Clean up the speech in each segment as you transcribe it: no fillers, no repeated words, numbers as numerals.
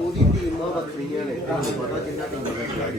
ਉਹਦੀ ਟੀਮਾਂ ਵੱਖਰੀਆਂ ਨੇ ਤੁਹਾਨੂੰ ਪਤਾ ਕਿੰਨਾ ਟੀਮਾਂ ਦਾ ਖਿਡਾਰੀ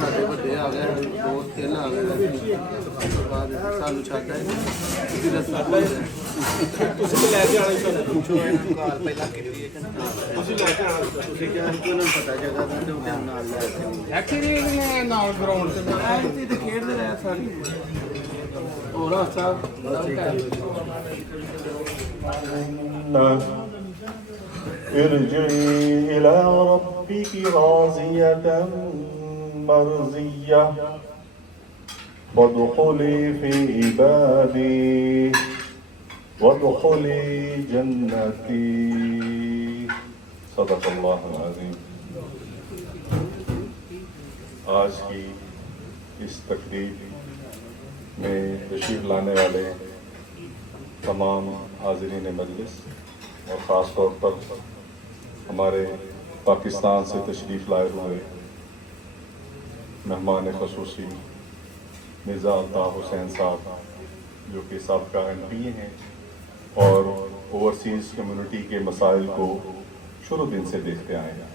ਸਾਡੇ ਵੱਡੇ ਆ ਗਏ ਦੋ ਤਿੰਨ ਆ ਗਏ ਬਾਅਦ ਸਾਨੂੰ ਛੱਡ ਆਏ ਤੁਸੀਂ ਰਸਤਾ ਤੁਸੀਂ ਲੈ ਕੇ ਆਣਾ ਸੀ ਕਾਰ ਪਹਿਲਾਂ ਕੀਤੀ ਤੁਸੀਂ ਲੈ ਕੇ ਆਣਾ ਤੁਸੀਂ ਕਿਹਾ ਕਿ ਉਹਨਾਂ ਨੂੰ ਪਤਾ ਜਗ੍ਹਾ ਦਾ ਤੇ ਉਹਨਾਂ ਨਾਲ ਲੈ ਕੇ ਐਕਚੁਅਲੀ ਨਾਲ ਗਰਾਊਂਡ ਤੇ ਐਂਟੀ ਤੇ ਖੇਡਦੇ ਰਹੇ ਸਾਰੀ ਹੋਰ ਸਾਹਿਬ ارجعي إلى ربك راضية مرضية وادخلي في عبادي وادخلي جنتي صدق اللہ العظیم. آج کی اس تقریب میں تشریف لانے والے تمام حاضرین مجلس اور خاص طور پر ہمارے پاکستان سے تشریف لائے ہوئے مہمان خصوصی مرزا الطاف حسین صاحب جو کہ سابقہ ایم پی ہیں اور اوورسیز کمیونٹی کے مسائل کو شروع دن سے دیکھتے آئے ہیں.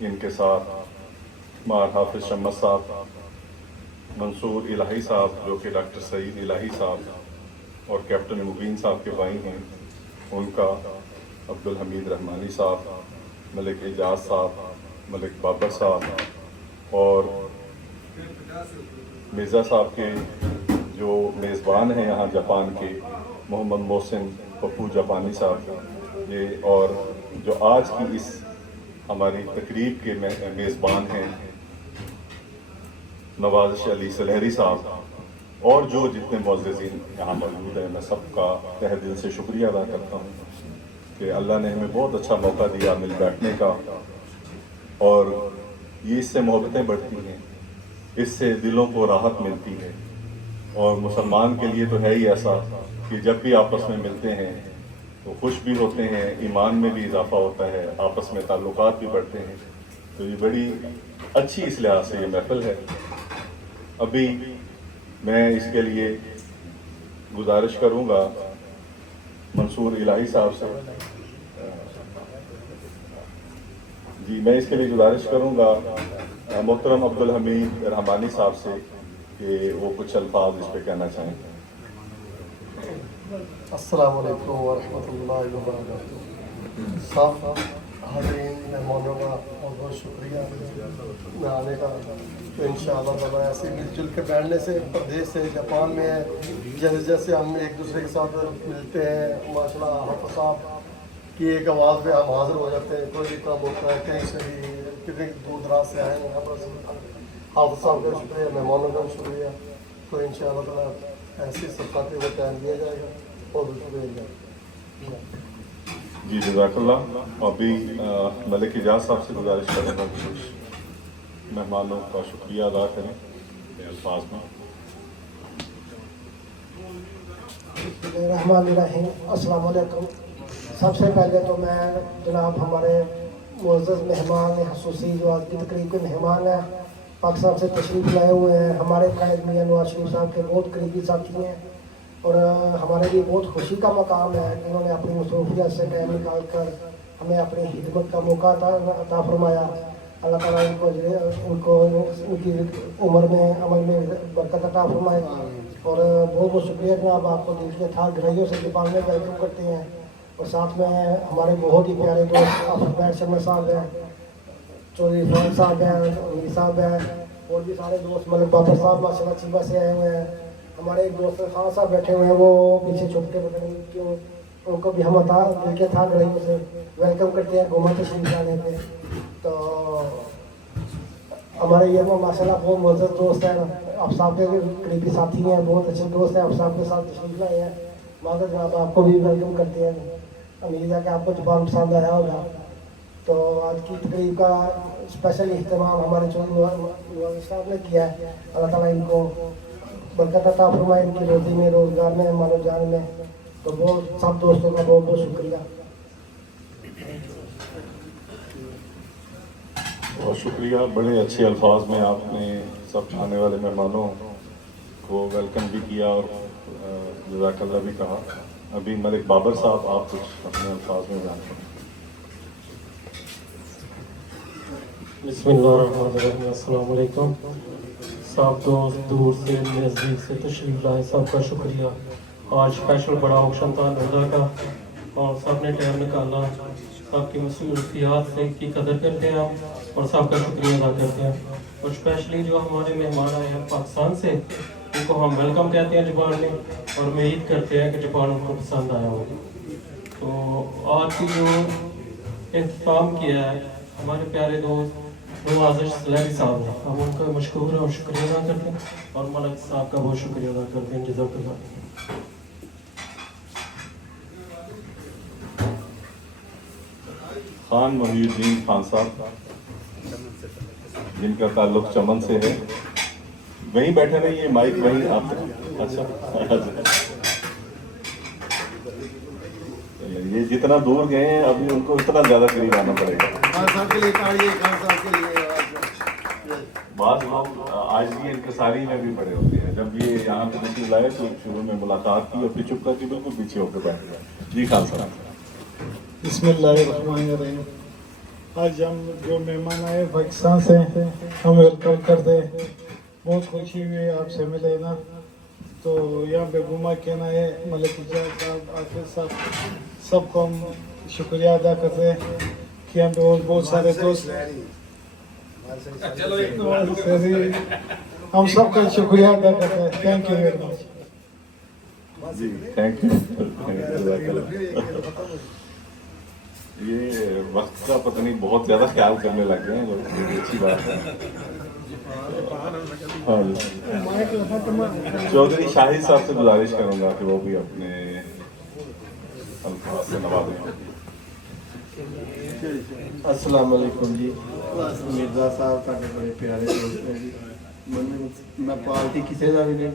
ان کے ساتھ مار حافظ شمس صاحب، منصور الہی صاحب جو کہ ڈاکٹر سعید الہی صاحب اور کیپٹن مبین صاحب کے بھائی ہیں، ان کا عبدالحمید رحمانی صاحب، ملک اعجاز صاحب، ملک بابر صاحب اور مرزا صاحب کے جو میزبان ہیں یہاں جاپان کے محمد محسن پپو جاپانی صاحب یہ، اور جو آج کی اس ہماری تقریب کے میزبان ہیں نوازش علی سلہری صاحب اور جو جتنے معززین یہاں موجود ہیں، میں سب کا تہ دل سے شکریہ ادا کرتا ہوں کہ اللہ نے ہمیں بہت اچھا موقع دیا مل بیٹھنے کا، اور یہ اس سے محبتیں بڑھتی ہیں، اس سے دلوں کو راحت ملتی ہے، اور مسلمان کے لیے تو ہے ہی ایسا کہ جب بھی آپس میں ملتے ہیں تو خوش بھی ہوتے ہیں، ایمان میں بھی اضافہ ہوتا ہے، آپس میں تعلقات بھی بڑھتے ہیں. تو یہ بڑی اچھی اس لحاظ سے یہ محفل ہے. ابھی میں اس کے لیے گزارش کروں گا منصور الہی صاحب سے. جی میں اس کے لیے گزارش کروں گا محترم عبدالحمید رحمانی صاحب سے کہ وہ کچھ الفاظ اس پہ کہنا چاہیں. السلام علیکم ورحمۃ اللہ وبرکاتہ. صاحب حاضرین مہمانوں کا بہت بہت شکریہ میں آنے کا. تو انشاءاللہ تعالیٰ ایسے مل جل کے بیٹھنے سے پردیش سے جاپان میں جیسے جیسے ہم ایک دوسرے کے ساتھ ملتے ہیں، ماشاء اللہ حافظ صاحب کی ایک آواز پہ ہم حاضر ہو جاتے ہیں. کوئی بھی کام ہوتا ہے کہیں سے بھی کتنے دور دراز سے آئے ہیں یہاں پر. حافظ صاحب کا شکریہ، مہمانوں کا شکریہ. تو انشاءاللہ تعالیٰ ایسی صفاتی کو ٹائم دیا جائے گا. بہت شکریہ. جی جزاک اللہ. ابھی ملک اجاز صاحب سے گزارش کروں گا کہ کچھ مہمانوں کا شکریہ ادا کریں اپنے الفاظ میں. الرحمن الرحیم. السلام علیکم. سب سے پہلے تو میں جناب ہمارے معزز مہمان خصوصی جو آج کی تقریب کے مہمان ہیں، پاکستان سے تشریف لائے ہوئے ہیں، ہمارے قائد میاں نواز شریف صاحب کے بہت قریبی ساتھی ہیں، اور ہمارے لیے بہت خوشی کا مقام ہے. انہوں نے اپنی مصروفیت سے ٹائم نکال کر ہمیں اپنی خدمت کا موقع عطا فرمایا. اللہ تعالیٰ ان کو ان کی عمر میں عمل میں برکت عطا فرمائے. اور بہت بہت شکریہ جناب، آپ کو دل کے تھا گرائیوں سے جاپان میں ویلکم کرتے ہیں. اور ساتھ میں ہمارے بہت ہی پیارے دوست عبد شرما صاحب ہیں، چودھری فرحان صاحب ہیں، امیر صاحب ہیں، اور بھی سارے دوست ملک بابر صاحب ماشاء اللہ چیبا سے آئے ہوئے ہیں. ہمارے ایک دوست خان صاحب بیٹھے ہوئے ہیں، وہ پیچھے چھپ کے پتہ نہیں کیوں، ان کو بھی ہم دل کے تھا گرائیوں سے ویلکم کرتے ہیں گھوما تشریف لانے پہ. تو ہمارے یہ ماشاء اللہ بہت معزز دوست ہیں، آپ صاحب کے قریبی ساتھی ہیں، بہت اچھے دوست ہیں، آپ صاحب کے ساتھ تشریف لائے ہیں. مادر جناب آپ کو بھی ویلکم کرتے ہیں. امید ہے کہ آپ کو جاپان پسند آیا ہوگا. تو آج کی تقریب کا اسپیشل اہتمام ہمارے چودھری نواز صاحب نے کیا ہے. اللہ تعالیٰ ان کو برکت عطا فرمائے، ان کی روزی میں، روزگار میں، مال و جان میں. تو بہت سب دوستوں کا بہت بہت شکریہ. بہت شکریہ. بڑے اچھے الفاظ میں آپ نے سب آنے والے مہمانوں کو ویلکم بھی کیا اور جزاک اللہ بھی کہا. ابھی ملک بابر صاحب آپ کچھ اپنے الفاظ میں بیان کریں. بسم اللہ الرحمن الرحیم. السلام علیکم. سب دوست دور سے نزدیک سے تشریف لائے، سب کا شکریہ. آج اسپیشل بڑا آپشن تھا نودا کا اور سب نے ٹائم نکالا. سب کی مصروفیات سے کی قدر کرتے ہیں ہم اور سب کا شکریہ ادا کرتے ہیں. اور اسپیشلی جو ہمارے مہمان آئے ہیں پاکستان سے، ان کو ہم ویلکم کہتے ہیں جاپان میں، اور امید کرتے ہیں کہ جاپان ان کو پسند آیا ہوگا. تو آج کی جو اہتمام کیا ہے ہمارے پیارے دوست نواز سلیمی صاحب نے، ہم ان کا مشکور اور شکریہ ادا کرتے ہیں، اور ملک صاحب کا بہت شکریہ ادا کرتے ہیں. جزاک اللہ. خان محی الدین خان صاحب جن کا تعلق چمن سے ہے، وہیں بیٹھے رہیے، مائک وہیں آپ. اچھا یہ جتنا دور گئے ہیں ابھی ان کو اتنا زیادہ قریب آنا پڑے گا. بعض لوگ آج بھی انکساری میں بھی پڑے ہوتے ہیں. جب یہ یہاں پہ تشریف لائے تو شروع میں ملاقات کی اور پھر چپ کر کے بالکل پیچھے ہو کے بیٹھ گئے. جی خان صاحب. بسم اللہ الرحمن الرحیم. آج ہم جو مہمان آئے پاکستان سے ہم ویلکم کرتے، بہت خوشی ہوئی آپ سے ملے نا. تو یہاں پہ گھما کے نا ہے ملک اجاز صاحب، حافظ صاحب، سب کو ہم شکریہ ادا کرتے ہیں کہ یہاں پہ اور بہت سارے دوست ہم سب کا شکریہ ادا کرتے ہیں. Thank you very much. جی تھینک یو. یہ وقت کا پتہ نہیں بہت زیادہ خیال کرنے لگ گئے ہیں لوگ، یہ اچھی بات ہے. ہاں جی چودھری شاہد صاحب سے گزارش کروں گا کہ وہ بھی اپنے الفاظ سے نوازیں. السلام علیکم جی. مرزا صاحب ਤੁਹਾਡੇ ਬੜੇ ਪਿਆਰੇ ਦੋਸਤ ਨੇ ਜੀ. ਮੈਂ ਪਾਰਟੀ ਕਿਸੇ ਦਾ ਵੀ ਨਹੀਂ,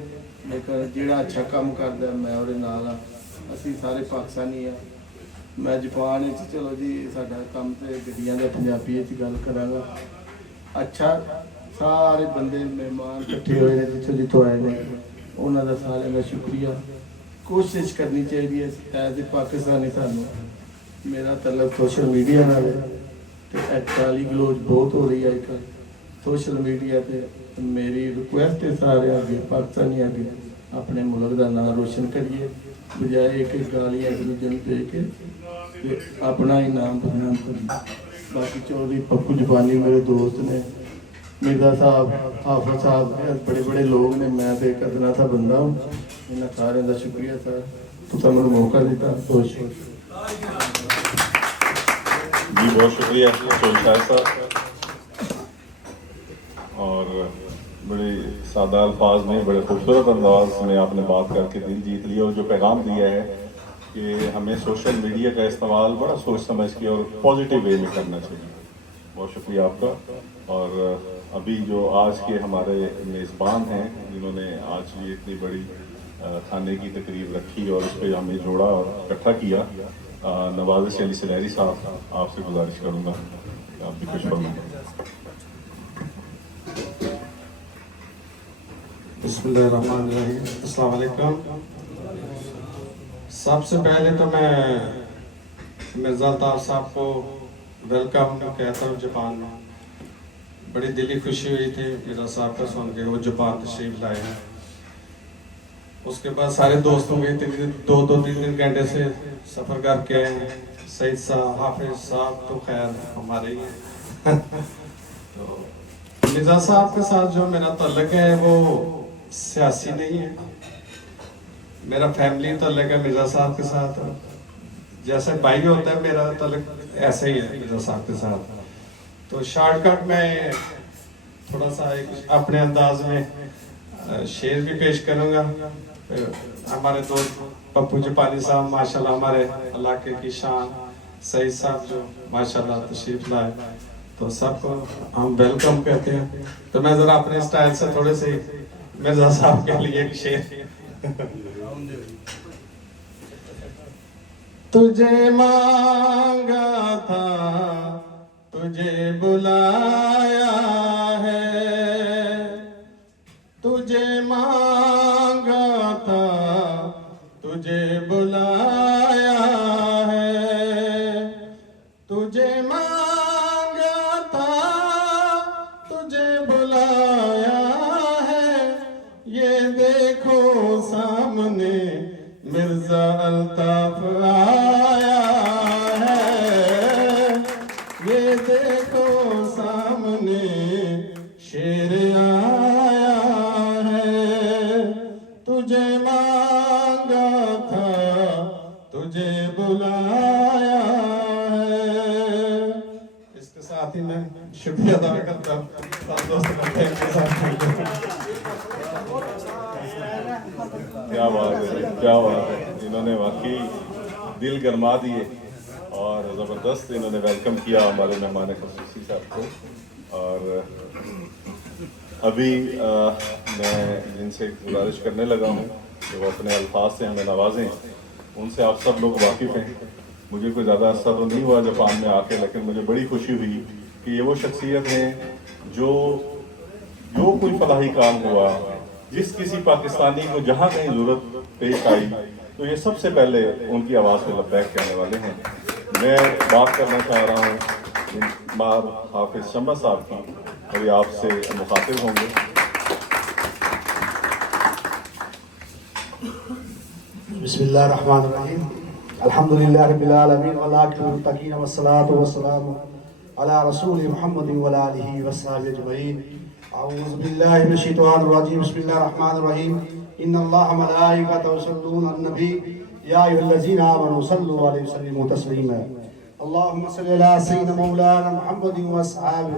ਲੇਕਿਨ ਜਿਹੜਾ ਅੱਛਾ ਕੰਮ ਕਰਦਾ ਮੈਂ ਉਹਦੇ ਨਾਲ ਆ. ਅਸੀਂ ਸਾਰੇ ਪਾਕਿਸਤਾਨੀ ਆ. ਮੈਂ ਜਾਪਾਨ ਵਿੱਚ ਚਲੋ ਜੀ ਸਾਡਾ ਕੰਮ ਤੇ ਗੱਡੀਆਂ ਦੇ ਪੰਜਾਬੀ ਵਿੱਚ ਗੱਲ ਕਰਾਂਗਾ. ਅੱਛਾ ਸਾਰੇ ਬੰਦੇ ਮਹਿਮਾਨ ਇਕੱਠੇ ਹੋਏ ਨੇ ਜਿੱਥੋਂ ਆਏ ਨੇ, ਉਹਨਾਂ ਦਾ ਸਾਰਿਆਂ ਦਾ ਸ਼ੁਕਰੀਆ. ਕੋਸ਼ਿਸ਼ ਕਰਨੀ ਚਾਹੀਦੀ ਹੈ ਐਜ਼ ਏ ਪਾਕਿਸਤਾਨੀ ਸਾਨੂੰ. ਮੇਰਾ ਤਲਕ ਸੋਸ਼ਲ ਮੀਡੀਆ ਨਾਲ ਹੈ ਤੇ ਗਾਲੀ ਗਲੋਚ ਬਹੁਤ ਹੋ ਰਹੀ ਹੈ ਅੱਜ ਕੱਲ੍ਹ ਸੋਸ਼ਲ ਮੀਡੀਆ ਤੇ. ਮੇਰੀ ਰਿਕੁਐਸਟ ਹੈ ਸਾਰਿਆਂ ਅੱਗੇ, ਪਾਕਿਸਤਾਨੀ ਅੱਗੇ, ਆਪਣੇ ਮੁਲਕ ਦਾ ਨਾਮ ਰੋਸ਼ਨ ਕਰੀਏ ਬਜਾਏ ਕਿ ਗਾਲੀਆਂ ਇੱਕ ਦੂਜੇ ਨੂੰ ਦੇ ਕੇ ਤੇ ਆਪਣਾ ਹੀ ਨਾਮ ਬਦਨਾਮ ਕਰੀਏ. ਬਾਕੀ ਚੌਧਰੀ ਪੱਪੂ ਜਪਾਨੀ ਮੇਰੇ ਦੋਸਤ ਨੇ, مرزا صاحب حافظ صاحب بڑے بڑے لوگ نے. میں تو ایک ادنا سا بندہ ہوں. انہوں سارے کا شکریہ سر تو مجھے موقع دیتا. بہت شکریہ جی. بہت شکریہ شاہد صاحب. اور بڑے سادہ الفاظ میں بڑے خوبصورت انداز میں آپ نے بات کر کے دل جیت لیا اور جو پیغام دیا ہے کہ ہمیں سوشل میڈیا کا استعمال بڑا سوچ سمجھ کے اور پازیٹیو وے میں کرنا چاہیے. بہت شکریہ آپ کا. اور ابھی جو آج کے ہمارے میزبان ہیں جنہوں نے آج یہ اتنی بڑی کھانے کی تقریب رکھی اور اس پہ ہمیں جوڑا اور اکٹھا کیا, نوازش علی سلیری صاحب, آپ سے گزارش کروں گا آپ بھی کچھ فرمائیں. بسم اللہ الرحمن الرحیم. السلام علیکم. سب سے پہلے تو میں مرزا الطاف صاحب کو ویلکم کہتا ہوں جاپان میں. بڑی دلی خوشی ہوئی تھی مرزا صاحب کا سن کے, وہ جاپان تشریف لائے ہیں. اس کے بعد سارے دوستوں کے 2-3 گھنٹے سے سفر کر کے آئے ہیں. سعید صاحب, حافظ صاحب تو خیر ہمارے ہی ہیں. تو مرزا صاحب کے ساتھ جو میرا تعلق ہے وہ سیاسی نہیں ہے, میرا فیملی تعلق ہے مرزا صاحب کے ساتھ. جیسے بھائی ہوتا ہے میرا تعلق ایسا ہی ہے مرزا صاحب کے ساتھ. تو شارٹ کٹ میں تھوڑا سا ایک اپنے انداز میں شعر بھی پیش کروں گا. ہمارے دوست پپو جپانی صاحب ماشاءاللہ ہمارے علاقے کی شان, سعید صاحب جو ماشاءاللہ تشریف لائے, تو سب کو ہم ویلکم کہتے ہیں. تو میں ذرا اپنے سٹائل سے تھوڑے سے مرزا صاحب کے لیے ایک شعر. تجھے مانگا تھا تجھے بلایا ہے, تجھے مانگا تھا تجھے بلایا ہے, تجھے مانگا تھا تجھے بلایا ہے. یہ دیکھو سامنے مرزا الطاف آیا ہے, یہ دیکھو سامنے شیر آیا ہے. تجھے مانگا تھا تجھے بلایا ہے. اس کے ساتھ ہی میں شکریہ ادا کرتا ہوں سب دوستوں کا. کیا بات ہے, کیا بات ہے. انہوں نے واقعی دل گرما دیے اور زبردست انہوں نے ویلکم کیا ہمارے مہمان خصوصی صاحب کو. اور ابھی میں جن سے گزارش کرنے لگا ہوں کہ وہ اپنے الفاظ سے ہمیں نوازیں, ان سے آپ سب لوگ واقف ہیں. مجھے کوئی زیادہ عرصہ تو نہیں ہوا جاپان میں آ کے, لیکن مجھے بڑی خوشی ہوئی کہ یہ وہ شخصیت ہیں جو کوئی فلاحی کام ہوا, جس کسی پاکستانی کو جہاں کہیں ضرورت پیش آئی تو یہ سب سے پہلے ان کی آواز کو لبیک کہنے والے ہیں. میں بات کرنا چاہ رہا ہوں مار حافظ شمع صاحب کی, اور یہ آپ سے مخاطب ہوں گے. بسم اللہ الرحمن الرحیم. الحمدللہ رب العالمین والعاقبۃ للمتقین والصلاۃ والسلام علی رسول محمد وعلی آلہ وصحبہ اجمعین. اعوذ باللہ من الشیطان الرجیم. بسم اللہ الرحمن الرحیم. ان اللہ ملائکتہ یصلون علی النبی یا ایھا الذین آمنوا صلوا علیہ وسلموا تسلیما. اللهم صل علی سیدنا مولانا محمد واصحابہ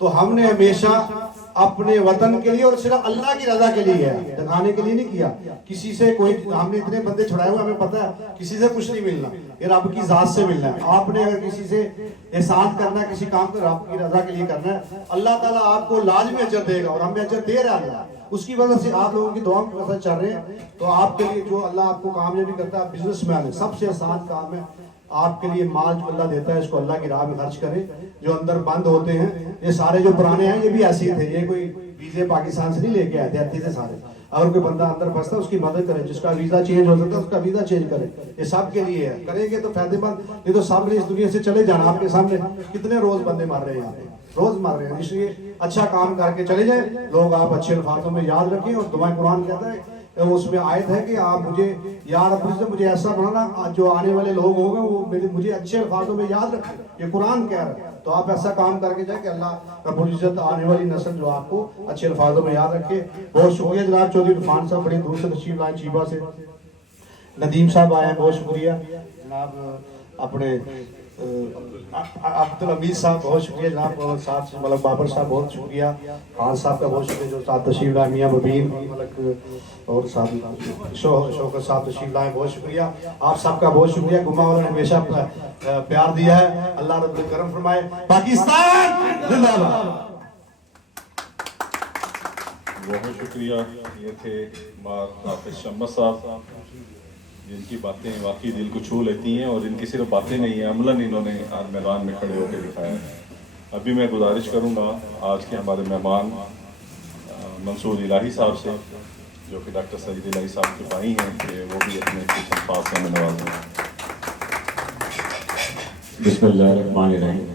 تو ہم نے ہمیشہ اپنے وطن کے لیے اور صرف اللہ کی رضا کے لیے ہے، دکھانے کے لیے نہیں کیا. کسی سے کوئی، ہم نے اتنے بندے چھڑائے ہوئے، ہمیں پتہ ہے کسی سے کچھ نہیں ملنا، یہ رب کی ذات سے ملنا ہے. آپ نے اگر کسی سے احسان کرنا ہے، کسی کام کو رب کی رضا کے لیے کرنا ہے، اللہ تعالیٰ آپ کو لازمی اجر دے گا، اور ہمیں اجر دے رہا ہے. اس کی وجہ سے آپ لوگوں کی دعاؤں کی وجہ سے چل رہے ہیں. تو آپ کے لیے جو اللہ آپ کو کامیابی کرتا ہے، بزنس مین ہے، سب سے آسان کام ہے آپ کے لیے مال جو اللہ دیتا ہے اس کو اللہ کی راہ میں خرچ کریں. جو اندر بند ہوتے ہیں، یہ سارے جو پرانے ہیں یہ بھی ایسے ہی تھے، یہ کوئی ویزے پاکستان سے نہیں لے کے آئے تھے، ایسے تھے سارے. اگر کوئی بندہ اندر پھنستا ہے اس کی مدد کریں، جس کا ویزا چینج ہو سکتا ہے اس کا ویزا چینج کریں. یہ سب کے لیے ہے، کریں گے تو فائدے مند، نہیں تو سب نے اس دنیا سے چلے جانا. آپ کے سامنے کتنے روز بندے مر رہے ہیں، یہاں پہ روز مر رہے ہیں. اس لیے اچھا کام کر کے چلے جائیں. لوگ آپ اچھے الفاظوں میں یاد رکھیں، اور دعائیں قرآن کہتا ہے اس میں آیت ہے کہ آپ مجھے یا رب العزت مجھے ایسا بنانا جو آنے والے لوگ ہوں گے وہ مجھے اچھے الفاظوں میں یاد رکھیں. یہ قرآن کہہ رہا ہے. تو آپ ایسا کام کر کے جائیں کہ اللہ رب العزت آنے والی نسل جو آپ کو اچھے الفاظوں میں یاد رکھے. بہت شکریہ جناب چودھری عرفان صاحب، بڑی دور سے تشریف لائے چیبا سے. ندیم صاحب آئے ہیں، بہت شکریہ. جناب اپنے عبدالحمید صاحب بہت شکریہ. جناب ساتھ ملک بابر صاحب بہت شکریہ. خان صاحب کا بہت شکریہ جو ساتھ تشریف لائے. میاں مبین ملک اور ساتھ شوکت صاحب تشریف لائے، بہت شکریہ. آپ سب کا بہت شکریہ. گما والوں نے ہمیشہ پیار دیا ہے. اللہ رب کرم فرمائے. پاکستان زندہ باد. بہت شکریہ. یہ تھے مار حافظ شمس صاحب، جن کی باتیں واقعی دل کو چھو لیتی ہیں، اور ان کی صرف باتیں نہیں ہیں، عملاً انہوں نے آج میدان میں کھڑے ہو کے دکھایا ہے. ابھی میں گزارش کروں گا آج کے ہمارے مہمان منصور الہی صاحب سے، جو کہ ڈاکٹر سعید الہی صاحب کے بھائی ہیں، کہ وہ بھی اپنے کچھ الفاظ سے ہمیں نوازیں. بسم اللہ الرحمن الرحیم.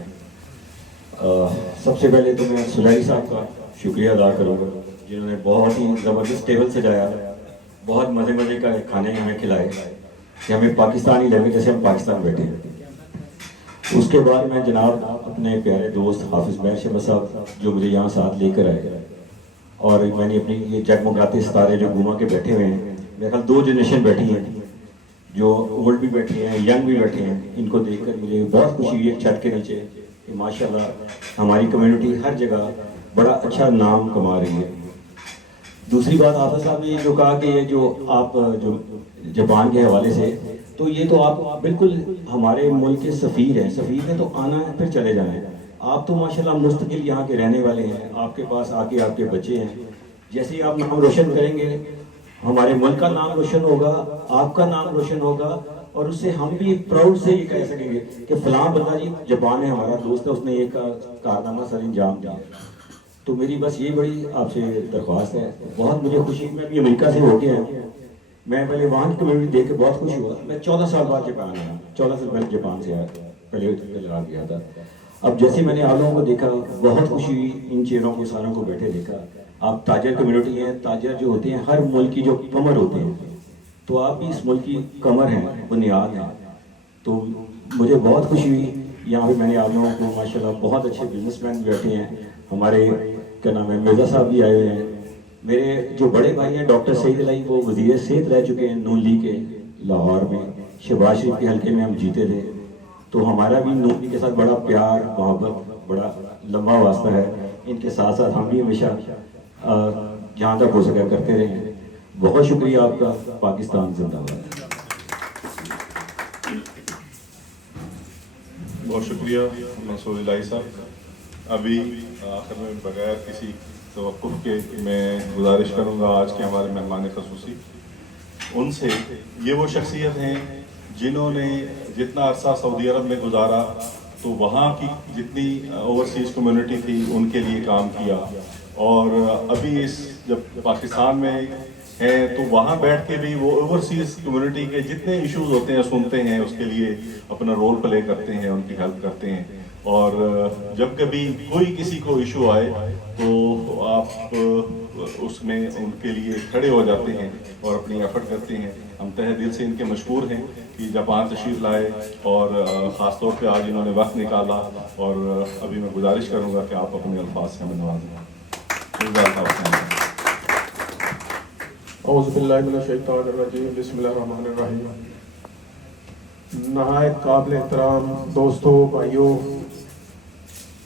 سب سے پہلے تو میں سلہی صاحب کا شکریہ ادا کروں گا، جنہوں نے بہت ہی زبردست ٹیبل سجایا، بہت مزے کا کھانے ہمیں کھلائے کہ ہمیں پاکستانی لگے جیسے ہم پاکستان بیٹھے ہیں. اس کے بعد میں جناب اپنے پیارے دوست حافظ مہر شمس صاحب جو مجھے یہاں ساتھ لے کر آئے، اور میں نے اپنی یہ جگمگاتے ستارے جو گھما کے بیٹھے ہوئے ہیں، میرے خیال 2 جنریشن بیٹھی ہیں، جو اولڈ بھی بیٹھے ہیں، ینگ بھی بیٹھے ہیں. ان کو دیکھ کر مجھے بہت خوشی ہوئی ایک چھت کے نیچے کہ ماشاءاللہ ہماری کمیونٹی ہر جگہ بڑا اچھا نام کما رہی ہے. دوسری بات حافظ صاحب نے جو کہا کہ یہ جو آپ جو جاپان کے حوالے سے، تو یہ تو آپ بالکل ہمارے ملک کے سفیر ہیں. سفیر نے تو آنا ہے پھر چلے جانا ہے. آپ تو ماشاءاللہ مستقل یہاں کے رہنے والے ہیں. آپ کے پاس آ کے آپ کے بچے ہیں. جیسے ہی آپ نام روشن کریں گے ہمارے ملک کا نام روشن ہوگا، آپ کا نام روشن ہوگا، اور اس سے ہم بھی پراؤڈ سے یہ کہہ سکیں گے کہ فلاں بندہ جی جاپان ہے، ہمارا دوست ہے، اس نے یہ کارنامہ سر انجام دیا. تو میری بس یہ بڑی آپ سے درخواست ہے. بہت مجھے خوشی، میں بھی امریکہ سے ہو کے آیا ہوں. میں پہلے وہاں کی کمیونٹی دیکھ کے بہت خوشی ہوا. میں 14 سال بعد جاپان آیا، 14 سال پہلے جاپان سے آیا، پہلے آ گیا تھا. اب جیسے میں نے آپ لوگوں کو دیکھا بہت خوشی ہوئی، ان چہروں کو ساروں کو بیٹھے دیکھا. آپ تاجر کمیونٹی ہیں، تاجر جو ہوتے ہیں ہر ملک کی جو کمر ہوتے ہیں، تو آپ بھی اس ملک کی کمر ہیں، بنیاد ہیں. تو مجھے بہت خوشی ہوئی. یہاں پہ میں نے آپ لوگوں کو ماشاءاللہ بہت اچھے بزنس مین بیٹھے ہیں. ہمارے کیا نام ہے مرزا صاحب بھی آئے ہوئے ہیں. میرے جو بڑے بھائی ہیں ڈاکٹر سعید الہی، وہ وزیر صحت رہ چکے ہیں نون لیگ کے لاہور میں. شہباز شریف کے حلقے میں ہم جیتے تھے. تو ہمارا بھی نون لیگ کے ساتھ بڑا پیار محبت بڑا لمبا واسطہ ہے. ان کے ساتھ ساتھ ہم بھی ہمیشہ جہاں تک ہو سکا کرتے رہے ہیں. بہت شکریہ آپ کا. پاکستان زندہ باد. بہت شکریہ منصور الہی صاحب. ابھی آخر میں بغیر کسی توقف کے میں گزارش کروں گا آج کے ہمارے مہمان خصوصی ان سے، یہ وہ شخصیت ہیں جنہوں نے جتنا عرصہ سعودی عرب میں گزارا تو وہاں کی جتنی اوورسیز کمیونٹی تھی ان کے لیے کام کیا، اور ابھی جب پاکستان میں ہیں تو وہاں بیٹھ کے بھی وہ اوورسیز کمیونٹی کے جتنے ایشوز ہوتے ہیں سنتے ہیں، اس کے لیے اپنا رول پلے کرتے ہیں، ان کی ہیلپ کرتے ہیں. اور جب کبھی کوئی کسی کو ایشو آئے تو آپ اس میں ان کے لیے کھڑے ہو جاتے ہیں اور اپنی ایفرٹ کرتے ہیں. ہم تہہ دل سے ان کے مشکور ہیں کہ جاپان تشریف لائے، اور خاص طور پہ آج انہوں نے وقت نکالا. اور ابھی میں گزارش کروں گا کہ آپ اپنے الفاظ سے ہمیں نوازیں. اعوذ باللہ من الشیطان الرجیم. بسم اللہ الرحمن الرحیم. نہایت قابل احترام دوستوں، بھائیوں،